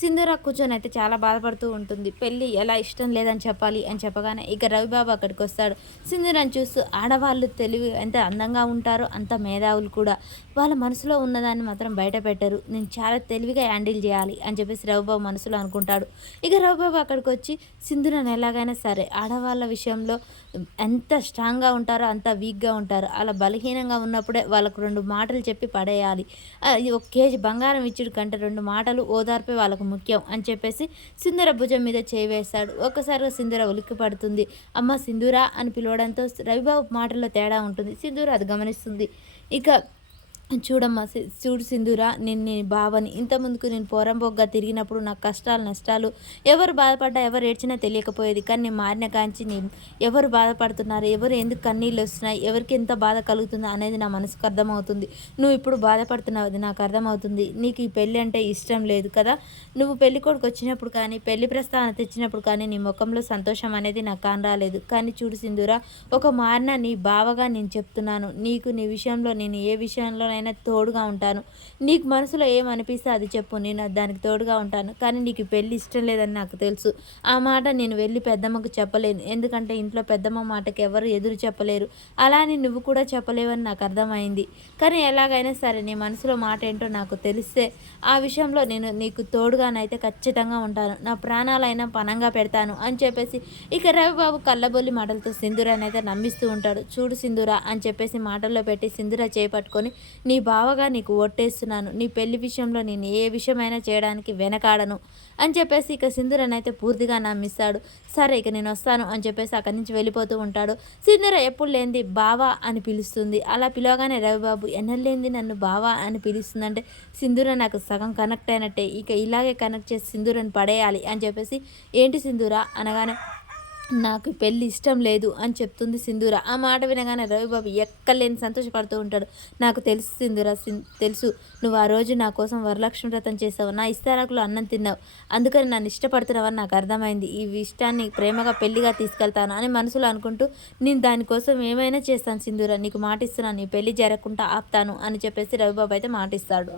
సింధూర కూర్చొని అయితే చాలా బాధపడుతూ ఉంటుంది. పెళ్ళి ఎలా ఇష్టం లేదని చెప్పాలి అని చెప్పగానే ఇక రవిబాబు అక్కడికొస్తాడు. సింధూరని చూస్తూ ఆడవాళ్ళు తెలివి ఎంత అందంగా ఉంటారో అంత మేధావులు కూడా. వాళ్ళ మనసులో ఉన్నదాన్ని మాత్రం బయట పెట్టరు. నేను చాలా తెలివిగా హ్యాండిల్ చేయాలి అని చెప్పేసి రవిబాబు మనసులో అనుకుంటాడు. ఇక రవిబాబు అక్కడికొచ్చి సింధూరని ఎలాగైనా సరే ఆడవాళ్ళ విషయంలో ఎంత స్ట్రాంగ్‌గా ఉంటారో అంత వీక్‌గా ఉంటారు. అలా బలహీనంగా ఉన్నప్పుడే వాళ్ళకు 2 మాటలు చెప్పి పడేయాలి. ఈ ఒక కేజీ బంగారం ఇచ్చుడు కంటే 2 మాటలు ఓదార్పే వాళ్ళకు ముఖ్యం అని చెప్పేసి సింధూర భుజం మీద చేయి వేశాడు. ఒక్కసారిగా సింధూర ఉలిక్కిపడుతుంది. అమ్మ సింధూర అని పిలవడంతో రవిబాబు మాటల్లో తేడా ఉంటుంది. సింధూర అది గమనిస్తుంది. ఇక చూడమ్మా చూడు సింధూర నేను నీ బావని ఇంతకుముందుకు నేను పోరంబోగ్గా తిరిగినప్పుడు నాకు కష్టాలు నష్టాలు ఎవరు బాధపడ్డా ఎవరు ఏడ్చినా తెలియకపోయేది. కానీ నేను మారిన కాంచి నీ ఎవరు బాధపడుతున్నారు, ఎవరు ఎందుకు కన్నీళ్ళు వస్తున్నాయి, ఎవరికి ఎంత బాధ కలుగుతుందో అనేది నా మనసుకు అర్థమవుతుంది. నువ్వు ఇప్పుడు బాధపడుతున్నావు, అది నాకు అర్థమవుతుంది. నీకు ఈ పెళ్ళి అంటే ఇష్టం లేదు కదా. నువ్వు పెళ్లి కొడుకు వచ్చినప్పుడు కానీ పెళ్లి ప్రస్తావన తెచ్చినప్పుడు కానీ నీ ముఖంలో సంతోషం అనేది నాకు కానరాలేదు. కానీ చూడు సింధూర, ఒక మారిన నీ బావగా నేను చెప్తున్నాను, నీకు నీ విషయంలో నేను ఏ విషయంలో తోడుగా ఉంటాను. నీకు మనసులో ఏమనిపిస్తే అది చెప్పు, నేను దానికి తోడుగా ఉంటాను. కానీ నీకు పెళ్ళి ఇష్టం లేదని నాకు తెలుసు. ఆ మాట నేను వెళ్ళి పెద్దమ్మకు చెప్పలేను. ఎందుకంటే ఇంట్లో పెద్దమ్మ మాటకి ఎవరు ఎదురు చెప్పలేరు. అలా అని నువ్వు కూడా చెప్పలేవని నాకు అర్థమైంది. కానీ ఎలాగైనా సరే నీ మనసులో మాట ఏంటో నాకు తెలిస్తే ఆ విషయంలో నేను నీకు తోడుగానైతే ఖచ్చితంగా ఉంటాను. నా ప్రాణాలైనా పణంగా పెడతాను అని చెప్పేసి ఇక రవిబాబు కళ్ళబొల్లి మాటలతో సింధూరాని అయితే నమ్మిస్తూ ఉంటాడు. చూడు సింధూర అని చెప్పేసి మాటల్లో పెట్టి సింధూర చేపట్టుకొని నీ బావగా నీకు ఓట్టేస్తున్నాను. నీ పెళ్లి విషయంలో నేను ఏ విషయమైనా చేయడానికి వెనకాడను అని చెప్పేసి ఇక సింధూరని అయితే పూర్తిగా నమ్మిస్తాడు. సరే ఇక నేను వస్తాను అని చెప్పేసి అక్కడి నుంచి వెళ్ళిపోతూ ఉంటాడు. సింధూర ఎప్పుడు లేనిది బావా అని పిలుస్తుంది. అలా పిలవగానే రవిబాబు ఎన్నెళ్ళేంది నన్ను బావా అని పిలుస్తుందంటే సింధూర నాకు సగం కనెక్ట్ అయినట్టే, ఇక ఇలాగే కనెక్ట్ చేసి సింధూరని పడేయాలి అని చెప్పేసి ఏంటి సింధూర అనగానే నాకు పెళ్ళి ఇష్టం లేదు అని చెప్తుంది సింధూర. ఆ మాట వినగానే రవిబాబు ఎక్కలేని సంతోషపడుతూ ఉంటాడు. నాకు తెలుసు సింధూర, తెలుసు నువ్వు ఆ రోజు నా కోసం వరలక్ష్మి వ్రతం చేసావు, నా ఇస్తారాకులో అన్నం తిన్నావు, అందుకని నన్ను ఇష్టపడుతున్నావని నాకు అర్థమైంది. ఈ ఇష్టాన్ని ప్రేమగా పెళ్లిగా తీసుకెళ్తాను అని మనసులో అనుకుంటూ నేను దానికోసం ఏమైనా చేస్తాను సింధూర, నీకు మాటిస్తున్నాను, నీ పెళ్లి జరగకుండా ఆపుతాను అని చెప్పేసి రవిబాబు అయితే మాటిస్తాడు.